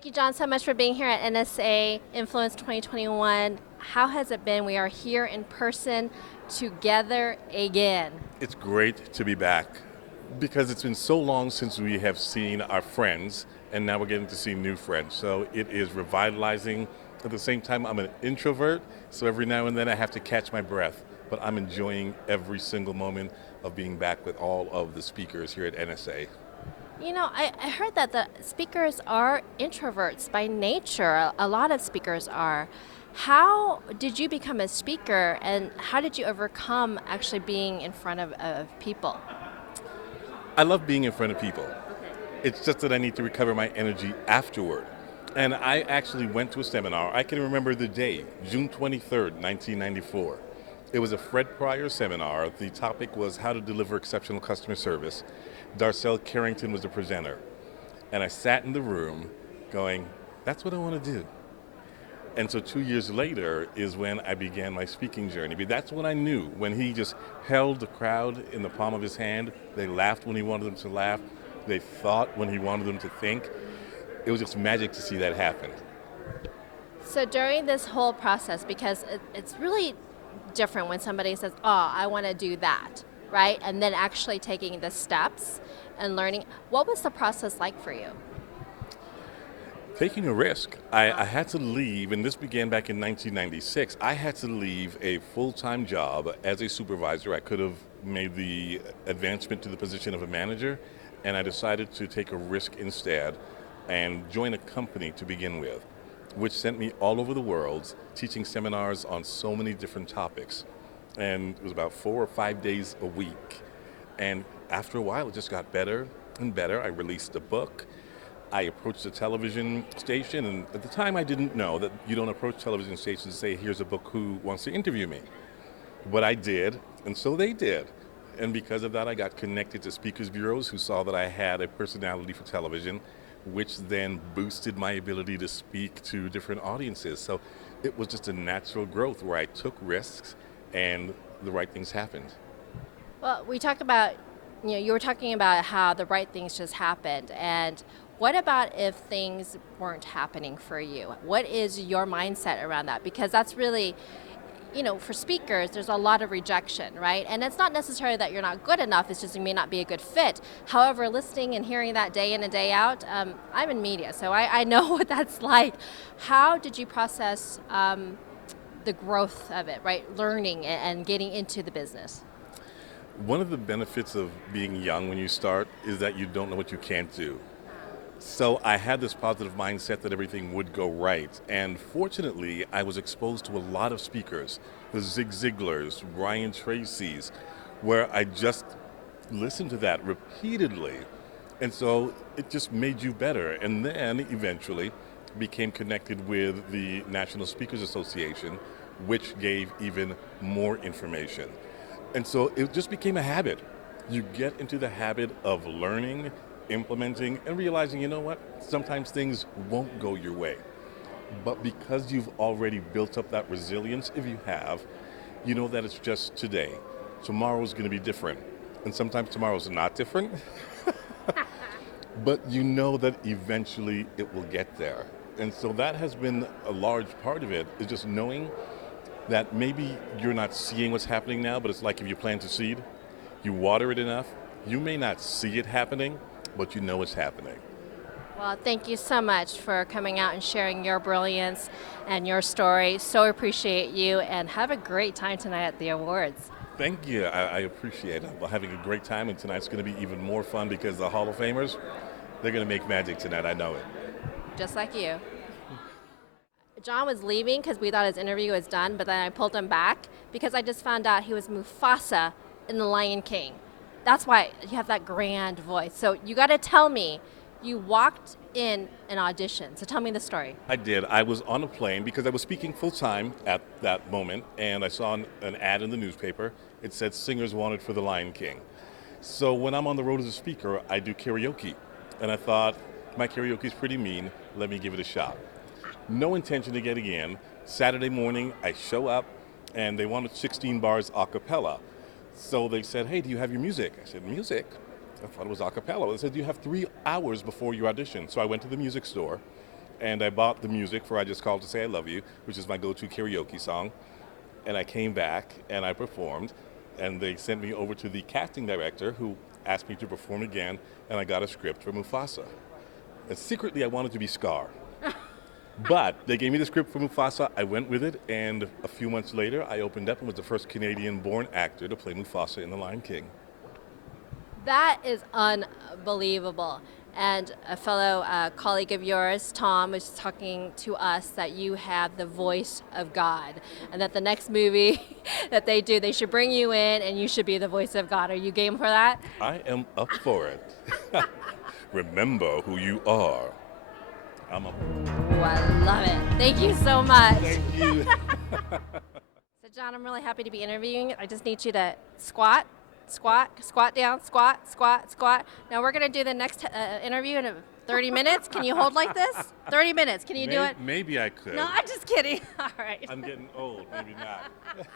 Thank you, John, so much for being here at NSA Influence 2021. How has it been? We are here in person together again. It's great to be back because it's been so long since we have seen our friends, and now we're getting to see new friends. So it is revitalizing. At the same time, I'm an introvert, so every now and then I have to catch my breath. But I'm enjoying every single moment of being back with all of the speakers here at NSA. You know, I heard that the speakers are introverts by nature. A lot of speakers are. How did you become a speaker, and how did you overcome actually being in front of people? I love being in front of people. It's just that I need to recover my energy afterward. And I actually went to a seminar. I can remember the day, June 23rd, 1994. It was a Fred Pryor seminar. The topic was how to deliver exceptional customer service. Darcel Carrington was the presenter. And I sat in the room going, that's what I want to do. And so 2 years later is when I began my speaking journey. But that's when I knew, when he just held the crowd in the palm of his hand. They laughed when he wanted them to laugh. They thought when he wanted them to think. It was just magic to see that happen. So during this whole process, because it's really different when somebody says, oh, I want to do that, right? And then actually taking the steps and learning. What was the process like for you? Taking a risk. I had to leave, and this began back in 1996. I had to leave a full-time job as a supervisor. I could have made the advancement to the position of a manager, and I decided to take a risk instead and join a company to begin with, which sent me all over the world teaching seminars on so many different topics. And it was about 4 or 5 days a week. And after a while, it just got better and better. I released a book. I approached a television station, and at the time I didn't know that you don't approach television stations and say, here's a book, who wants to interview me? But I did, and so they did. And because of that, I got connected to speakers bureaus who saw that I had a personality for television, which then boosted my ability to speak to different audiences. So it was just a natural growth where I took risks and the right things happened. Well, we talked about, you were talking about how the right things just happened. And what about if things weren't happening for you? What is your mindset around that? Because that's really, for speakers, there's a lot of rejection, right? And it's not necessarily that you're not good enough, it's just you may not be a good fit. However, listening and hearing that day in and day out, I'm in media, so I know what that's like. How did you process the growth of it, right? Learning and getting into the business. One of the benefits of being young when you start is that you don't know what you can't do. So I had this positive mindset that everything would go right. And fortunately, I was exposed to a lot of speakers, the Zig Ziglars, Brian Tracy's, where I just listened to that repeatedly. And so it just made you better. And then eventually became connected with the National Speakers Association, which gave even more information. And so it just became a habit. You get into the habit of learning, implementing, and realizing, you know what, sometimes things won't go your way. But because you've already built up that resilience, if you have, you know that it's just today. Tomorrow's going to be different. And sometimes tomorrow's not different. But you know that eventually it will get there. And so that has been a large part of it, is just knowing that maybe you're not seeing what's happening now, but it's like if you plant a seed, you water it enough, you may not see it happening, but you know it's happening. Well, thank you so much for coming out and sharing your brilliance and your story. So appreciate you, and have a great time tonight at the awards. Thank you. I appreciate it. We're having a great time, and tonight's going to be even more fun because the Hall of Famers, they're going to make magic tonight. I know it. Just like you. John was leaving because we thought his interview was done, but then I pulled him back because I just found out he was Mufasa in The Lion King. That's why you have that grand voice. So you got to tell me, you walked in an audition. So tell me the story. I did. I was on a plane because I was speaking full time at that moment, and I saw an ad in the newspaper. It said singers wanted for The Lion King. So when I'm on the road as a speaker, I do karaoke. And I thought, my karaoke is pretty mean. Let me give it a shot. No intention of getting in. Saturday morning, I show up, and they wanted 16 bars a cappella. So they said, hey, do you have your music? I said, music? I thought it was a cappella. They said, you have 3 hours before your audition. So I went to the music store, and I bought the music for I Just Called to Say I Love You, which is my go-to karaoke song. And I came back and I performed, and they sent me over to the casting director who asked me to perform again, and I got a script for Mufasa. And secretly I wanted to be Scar. But they gave me the script for Mufasa, I went with it, and a few months later I opened up and was the first Canadian-born actor to play Mufasa in The Lion King. That is unbelievable. And a fellow colleague of yours, Tom, was talking to us that you have the voice of God, and that the next movie that they do, they should bring you in and you should be the voice of God. Are you game for that? I am up for it. Remember who you are. I'm up. Ooh, I love it. Thank you so much. Thank you. So, John, I'm really happy to be interviewing you. I just need you to squat down, squat. Now we're going to do the next interview in 30 minutes. Can you hold like this? 30 minutes. Can you do it? Maybe I could. No, I'm just kidding. All right. I'm getting old. Maybe not.